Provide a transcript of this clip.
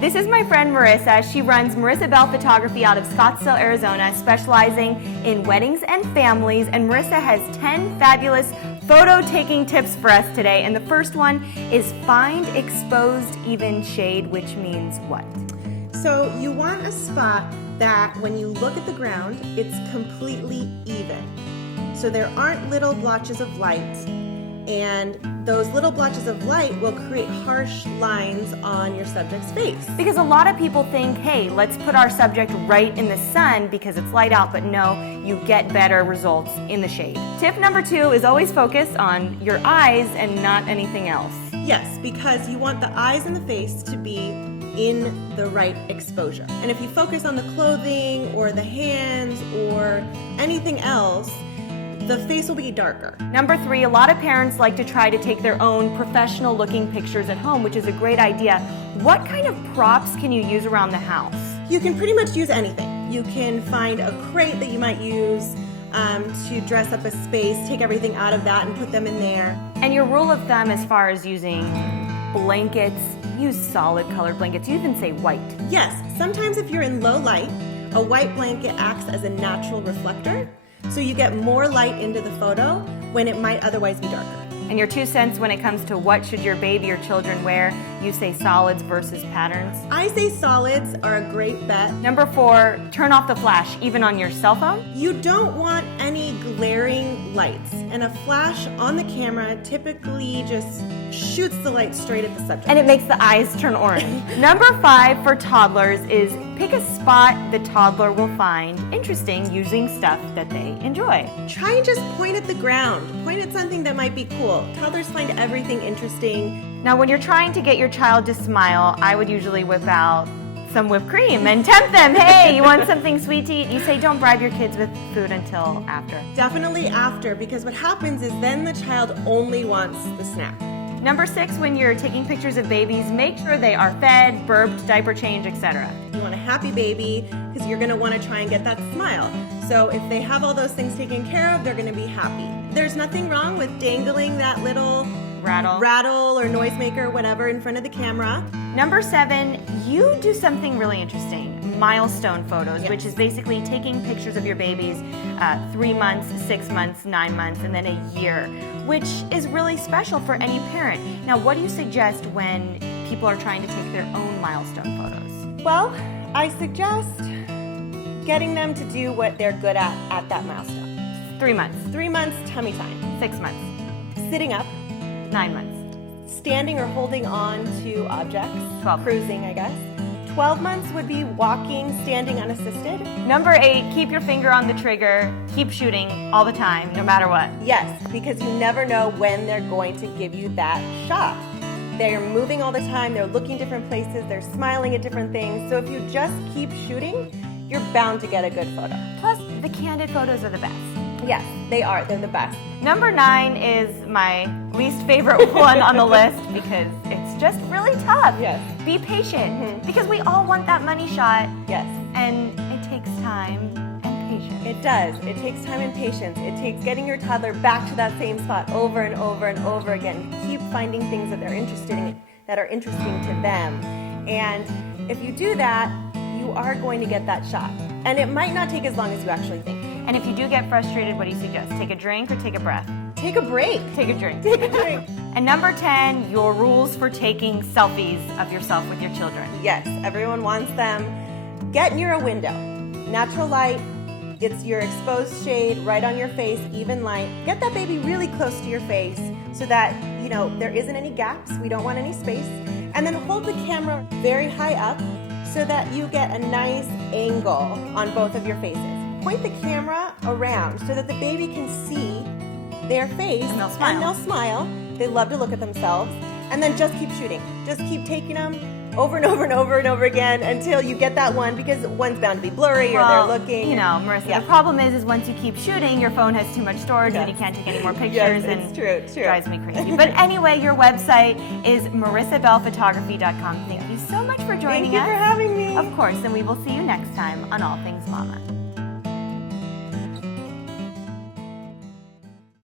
This is my friend Marissa. She runs Marissa Bell Photography out of Scottsdale, Arizona, specializing in weddings and families. And Marissa has 10 fabulous photo taking tips for us today. And the first one is find exposed even shade, which means what? So you want a spot that when you look at the ground, it's completely even. So there aren't little blotches of light, and those little blotches of light will create harsh lines on your subject's face. Because a lot of people think, hey, let's put our subject right in the sun because it's light out, but no, you get better results in the shade. Tip number 2 is always focus on your eyes and not anything else. Yes, because you want the eyes and the face to be in the right exposure. And if you focus on the clothing or the hands or anything else, the face will be darker. Number 3, a lot of parents like to try to take their own professional looking pictures at home, which is a great idea. What kind of props can you use around the house? You can pretty much use anything. You can find a crate that you might use to dress up a space, take everything out of that and put them in there. And your rule of thumb as far as using blankets, use solid colored blankets. You even say white. Yes, sometimes if you're in low light, a white blanket acts as a natural reflector. So you get more light into the photo when it might otherwise be darker. And your 2 cents when it comes to what should your baby or children wear, you say solids versus patterns? I say solids are a great bet. Number 4, turn off the flash, even on your cell phone. You don't want any glaring lights, and a flash on the camera typically just shoots the light straight at the subject. And it makes the eyes turn orange. Number 5 for toddlers is pick a spot the toddler will find interesting using stuff that they enjoy. Try and just point at the ground. Point at something that might be cool. Toddlers find everything interesting. Now when you're trying to get your child to smile, I would usually whip out some whipped cream and tempt them. Hey, you want something sweet to eat? You say don't bribe your kids with food until after. Definitely after, because what happens is then the child only wants the snack. Number 6, when you're taking pictures of babies, make sure they are fed, burped, diaper change, etc. You want a happy baby because you're going to want to try and get that smile. So if they have all those things taken care of, they're going to be happy. There's nothing wrong with dangling that little rattle or noisemaker, whatever, in front of the camera. Number 7, you do something really interesting. Milestone photos, Yes. which is basically taking pictures of your babies 3 months, 6 months, 9 months, and then a year, which is really special for any parent. Now, what do you suggest when people are trying to take their own milestone photos? Well, I suggest getting them to do what they're good at that milestone. 3 months, 3 months, tummy time. 6 months, Sitting up, 9 months, standing or holding on to objects, 12. Cruising, I guess. 12 months would be walking, standing unassisted. Number 8, keep your finger on the trigger, keep shooting all the time, no matter what. Yes, because you never know when they're going to give you that shot. They're moving all the time, they're looking different places, they're smiling at different things. So if you just keep shooting, you're bound to get a good photo. Plus, the candid photos are the best. Yes, they are. They're the best. Number 9 is my least favorite one on the list because it's just really tough. Yes. Be patient because we all want that money shot. Yes. And it takes time and patience. It does. It takes time and patience. It takes getting your toddler back to that same spot over and over and over again. Keep finding things that they're interested in, that are interesting to them. And if you do that, you are going to get that shot. And it might not take as long as you actually think. And if you do get frustrated, what do you suggest? Take a drink or take a breath? Take a break. Take a drink. Take a drink. And number 10, your rules for taking selfies of yourself with your children. Yes, everyone wants them. Get near a window. Natural light. It's your exposed shade right on your face, even light. Get that baby really close to your face so that, there isn't any gaps. We don't want any space. And then hold the camera very high up so that you get a nice angle on both of your faces. Point the camera around so that the baby can see their face and they'll smile. They love to look at themselves. And then just keep shooting. Just keep taking them over and over and over and over again until you get that one, because one's bound to be blurry or they're looking. Marissa, the problem is once you keep shooting, your phone has too much storage and you can't take any more pictures. Yes, and it's true. It drives me crazy. But anyway, your website is marissabellphotography.com. Thank you so much for joining us. Thank you for having me. Of course, and we will see you next time on All Things Mama.